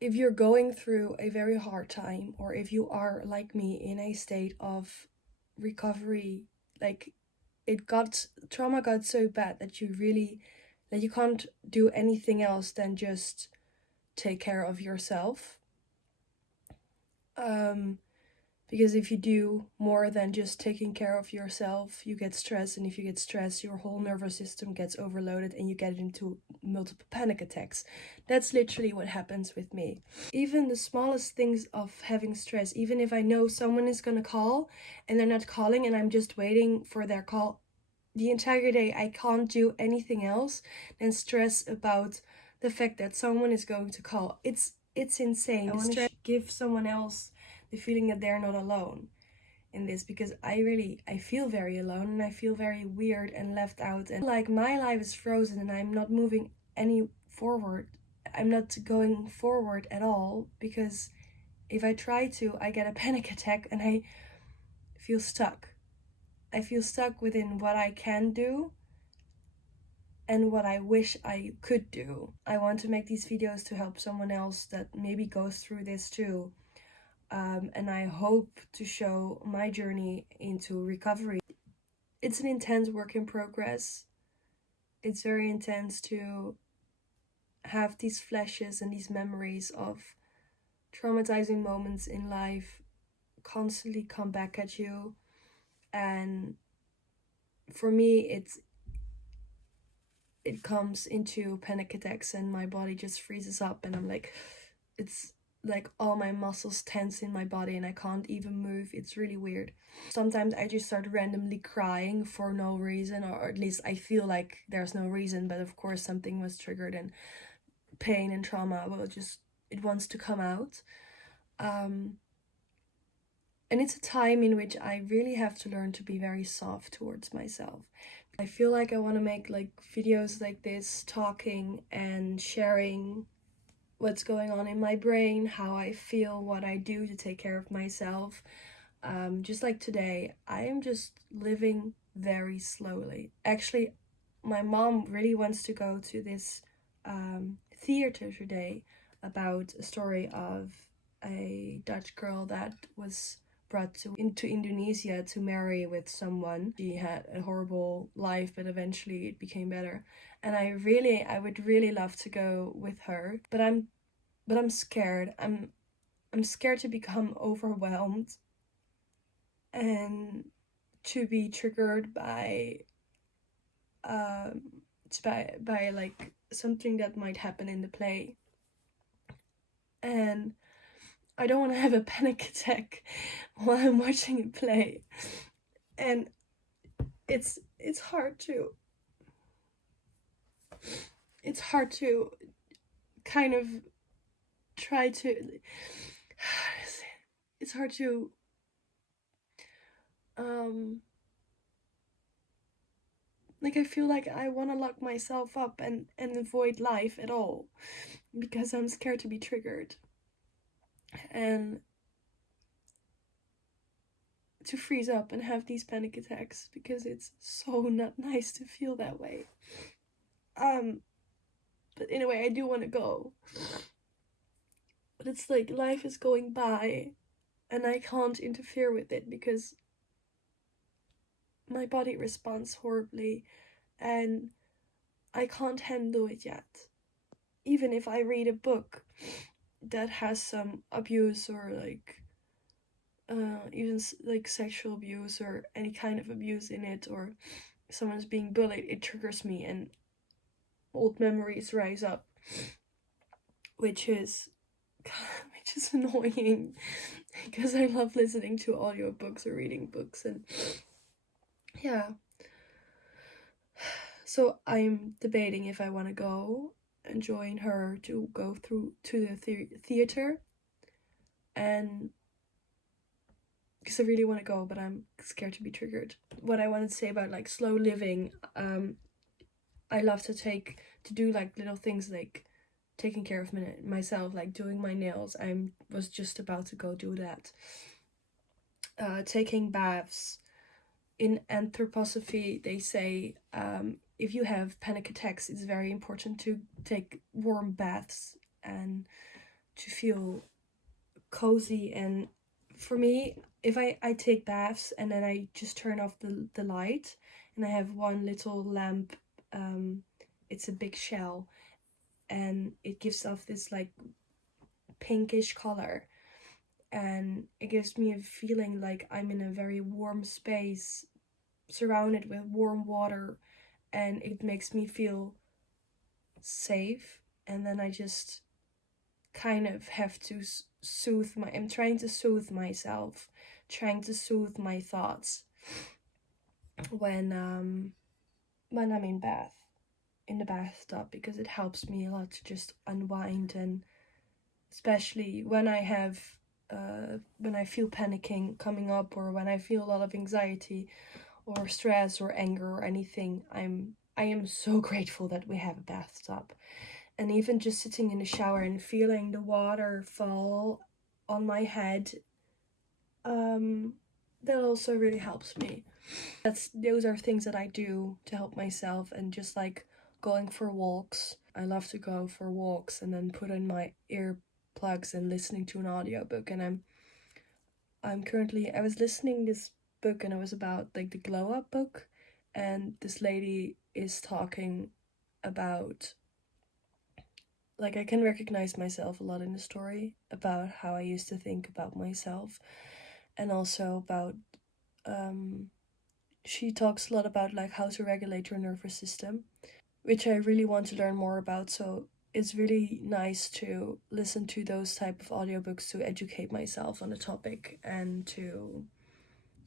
if you're going through a very hard time, or if you are like me in a state of recovery, like trauma got so bad that you can't do anything else than just take care of yourself. Because if you do more than just taking care of yourself, you get stressed, and if you get stressed, your whole nervous system gets overloaded and you get into multiple panic attacks. That's literally what happens with me. Even the smallest things of having stress, even if I know someone is gonna call and they're not calling and I'm just waiting for their call the entire day, I can't do anything else than stress about the fact that someone is going to call. It's insane. I want to give someone else the feeling that they're not alone in this, because I feel very alone, and I feel very weird and left out, and like my life is frozen and I'm not moving any forward. I'm not going forward at all, because if I try to, I get a panic attack and I feel stuck. I feel stuck within what I can do and what I wish I could do. I want to make these videos to help someone else that maybe goes through this too. And I hope to show my journey into recovery. It's an intense work in progress. It's very intense to have these flashes and these memories of traumatizing moments in life constantly come back at you. And for me, it comes into panic attacks and my body just freezes up, and I'm like, it's like all my muscles tense in my body and I can't even move. It's really weird. Sometimes I just start randomly crying for no reason, or at least I feel like there's no reason, but of course something was triggered, and pain and trauma, well, it wants to come out. And it's a time in which I really have to learn to be very soft towards myself. I feel like I want to make like videos like this, talking and sharing what's going on in my brain, how I feel, what I do to take care of myself. Just like today, I am just living very slowly. Actually, my mom really wants to go to this theater today about a story of a Dutch girl that was brought into Indonesia to marry with someone. She had a horrible life, but eventually it became better. And I would really love to go with her, but I'm scared. I'm scared to become overwhelmed and to be triggered by like something that might happen in the play. And I don't want to have a panic attack while I'm watching a play. And it's hard to kind of try to it's hard to like I feel like I want to lock myself up and avoid life at all, because I'm scared to be triggered and to freeze up and have these panic attacks, because it's so not nice to feel that way. But anyway, I do want to go, but it's like life is going by and I can't interfere with it because my body responds horribly and I can't handle it yet. Even if I read a book that has some abuse, or like even like sexual abuse or any kind of abuse in it, or someone's being bullied, it triggers me and old memories rise up, which is annoying because I love listening to audiobooks or reading books. And yeah, so I'm debating if I want to go and join her to go through to the theater, and because I really want to go, but I'm scared to be triggered. What I wanted to say about like slow living, I love to do like little things like taking care of myself, like doing my nails. I was just about to go do that. Taking baths. In anthroposophy, they say if you have panic attacks, it's very important to take warm baths and to feel cozy. And for me, if I take baths and then I just turn off the light, and I have one little lamp, it's a big shell, and it gives off this like pinkish color, and it gives me a feeling like I'm in a very warm space surrounded with warm water, and it makes me feel safe. And then I just kind of have to I'm trying to soothe myself, trying to soothe my thoughts when I'm in the bathtub, because it helps me a lot to just unwind. And especially when I feel panicking coming up, or when I feel a lot of anxiety or stress or anger or anything, I am so grateful that we have a bathtub. And even just sitting in the shower and feeling the water fall on my head, that also really helps me. Those are things that I do to help myself. And just like going for walks, I love to go for walks and then put in my earplugs and listening to an audiobook. And I was listening this book, and it was about like the glow up book, and this lady is talking about, like, I can recognize myself a lot in the story about how I used to think about myself. And also about she talks a lot about like how to regulate your nervous system, which I really want to learn more about. So it's really nice to listen to those type of audiobooks to educate myself on the topic, and to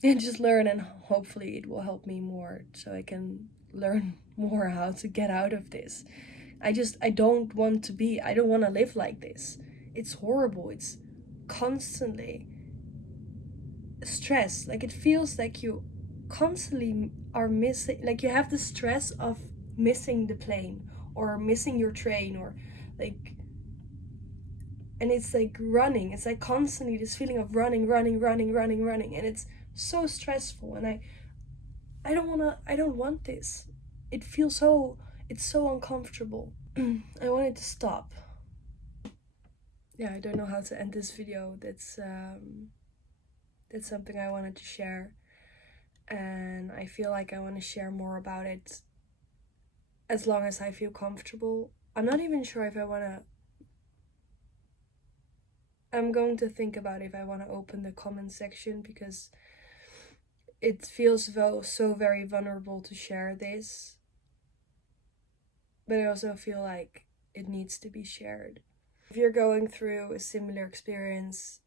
just learn, and hopefully it will help me more so I can learn more how to get out of this. I don't want to live like this. It's horrible. It's constantly stress. Like, it feels like you constantly are missing, like you have the stress of missing the plane or missing your train, or like, and it's like running. It's like constantly this feeling of running, and it's so stressful. And I don't want this. It's so uncomfortable. I want it to stop. Yeah, I don't know how to end this video. That's something I wanted to share, and I feel like I want to share more about it as long as I feel comfortable. I'm not even sure if I'm going to think about if I want to open the comment section, because it feels so very vulnerable to share this, but I also feel like it needs to be shared. If you're going through a similar experience,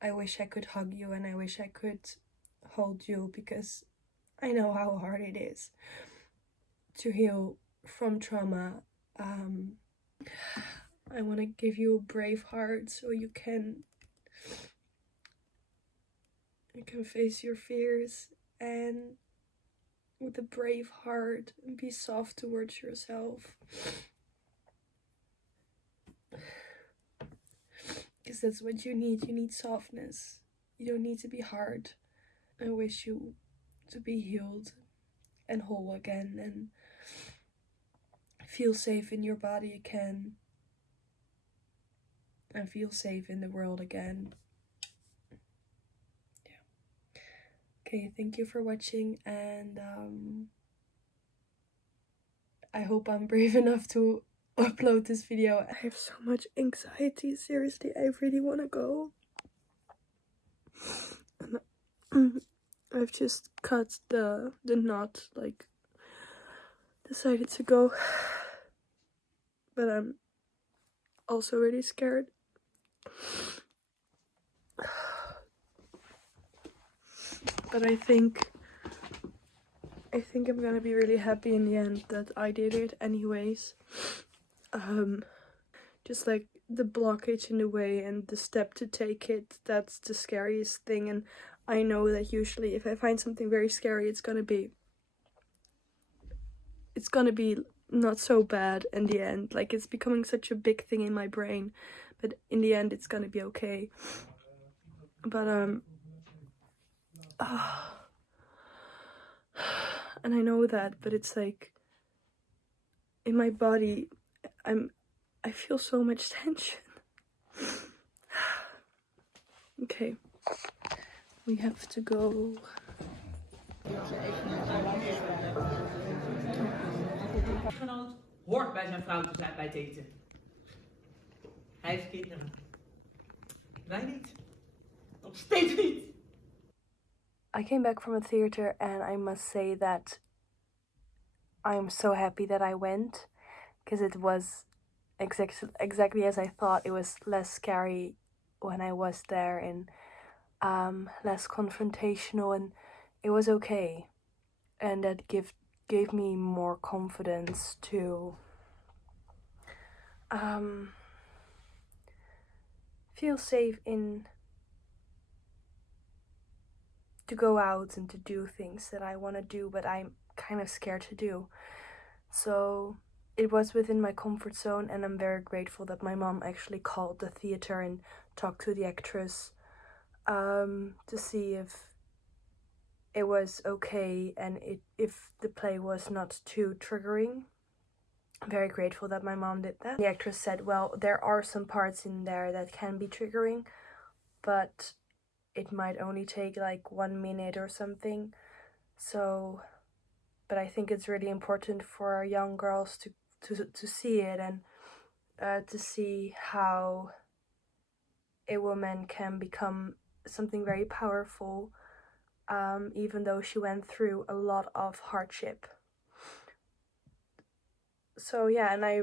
I wish I could hug you, and I wish I could hold you, because I know how hard it is to heal from trauma. I want to give you a brave heart so you can face your fears, and with a brave heart, and be soft towards yourself. Because that's what you need. You need softness. You don't need to be hard. I wish you to be healed and whole again, and feel safe in your body again, and feel safe in the world again. Yeah. Okay, thank you for watching, and I hope I'm brave enough to upload this video. I have so much anxiety, seriously. I really want to go. And I've just cut the knot, like, decided to go. But I'm also really scared. But I think I'm gonna be really happy in the end that I did it anyways. Just like the blockage in the way and the step to take it, that's the scariest thing. And I know that usually if I find something very scary, it's gonna be not so bad in the end. Like, it's becoming such a big thing in my brain, but in the end it's gonna be okay. But and I know that, but it's like in my body I feel so much tension. Okay, we have to go. Genoot hoort bij zijn vrouw te zijn bij het eten. Hij heeft kinderen. Wij niet. Nog steeds niet. I came back from a theater and I must say that I'm so happy that I went, because it was exactly as I thought. It was less scary when I was there, and less confrontational, and it was okay. And that gave me more confidence to feel safe to go out and to do things that I want to do, but I'm kind of scared to do. So it was within my comfort zone, and I'm very grateful that my mom actually called the theater and talked to the actress to see if it was okay and if the play was not too triggering. I'm very grateful that my mom did that. The actress said, well, there are some parts in there that can be triggering, but it might only take like 1 minute or something. So, but I think it's really important for young girls to see it, and to see how a woman can become something very powerful, even though she went through a lot of hardship. So yeah, and I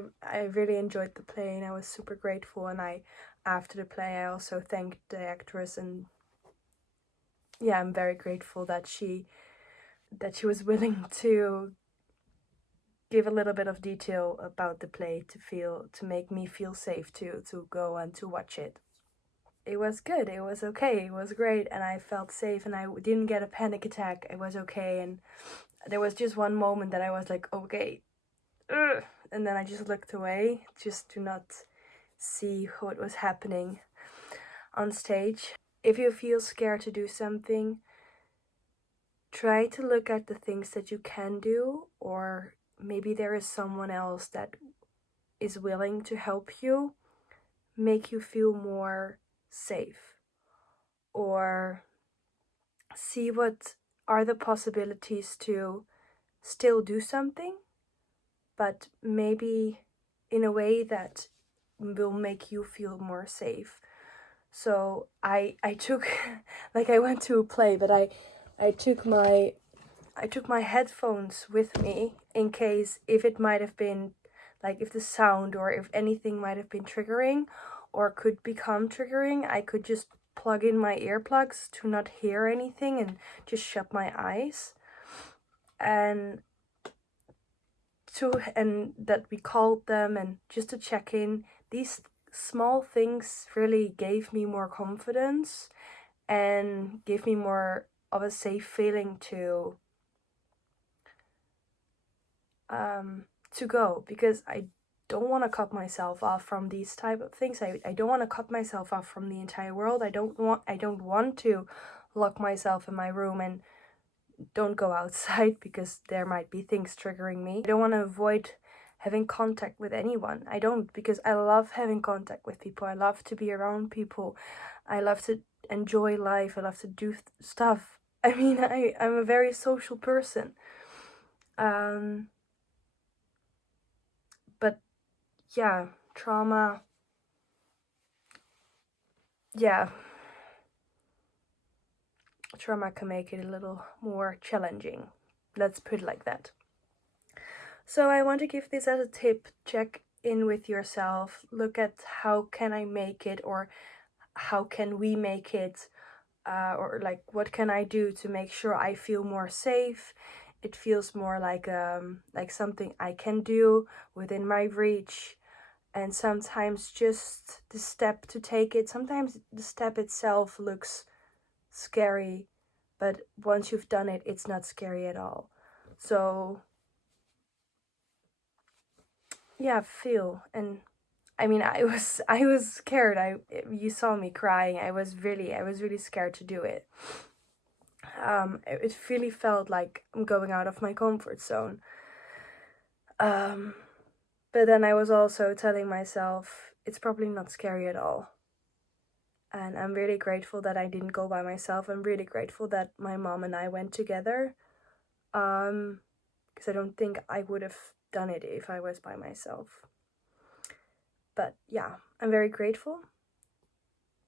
really enjoyed the play, and I was super grateful, and after the play I also thanked the actress, and yeah, I'm very grateful that she was willing to give a little bit of detail about the play to make me feel safe to go and to watch it. It was good, it was okay, it was great, and I felt safe, and I didn't get a panic attack. It was okay, and there was just one moment that I was like, okay, and then I just looked away just to not see what was happening on stage. If you feel scared to do something, try to look at the things that you can do, or maybe there is someone else that is willing to help you, make you feel more safe, or see what are the possibilities to still do something, but maybe in a way that will make you feel more safe. So I took like I went to a play, but I took my headphones with me in case if it might have been like if the sound or if anything might have been triggering or could become triggering, I could just plug in my earplugs to not hear anything and just shut my eyes. And that we called them and just to check in. These small things really gave me more confidence and gave me more of a safe feeling to go, because I don't want to cut myself off from these type of things. I don't want to cut myself off from the entire world. I don't want to lock myself in my room and don't go outside because there might be things triggering me. I don't want to avoid having contact with anyone. I don't, because I love having contact with people. I love to be around people. I love to enjoy life. I love to do stuff. I mean, I'm a very social person. But yeah, trauma. Yeah. Trauma can make it a little more challenging. Let's put it like that. So I want to give this as a tip. Check in with yourself. Look at how can I make it, or how can we make it, or like what can I do to make sure I feel more safe. It feels more like something I can do within my reach. And sometimes just the step to take it, sometimes the step itself looks scary, but once you've done it, it's not scary at all. So yeah, feel. And I mean, I was scared. You saw me crying. I was really scared to do it. It really felt like I'm going out of my comfort zone. But then I was also telling myself it's probably not scary at all. And I'm really grateful that I didn't go by myself. I'm really grateful that my mom and I went together, because I don't think I would have done it if I was by myself. But yeah, I'm very grateful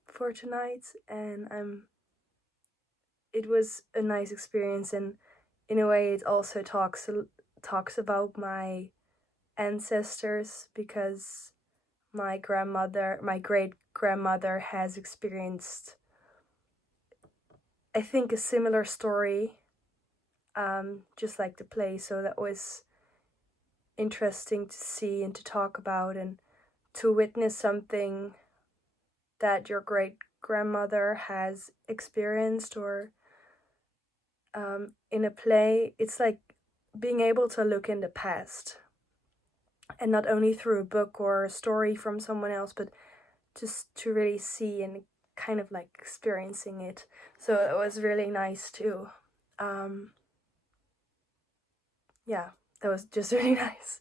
for tonight, and it was a nice experience, and in a way it also talks about my ancestors, because my great grandmother has experienced, I think, a similar story, just like the play. So that was interesting to see and to talk about, and to witness something that your great grandmother has experienced, or in a play. It's like being able to look in the past, and not only through a book or a story from someone else, but just to really see and kind of like experiencing it. So it was really nice too. Yeah, that was just really nice.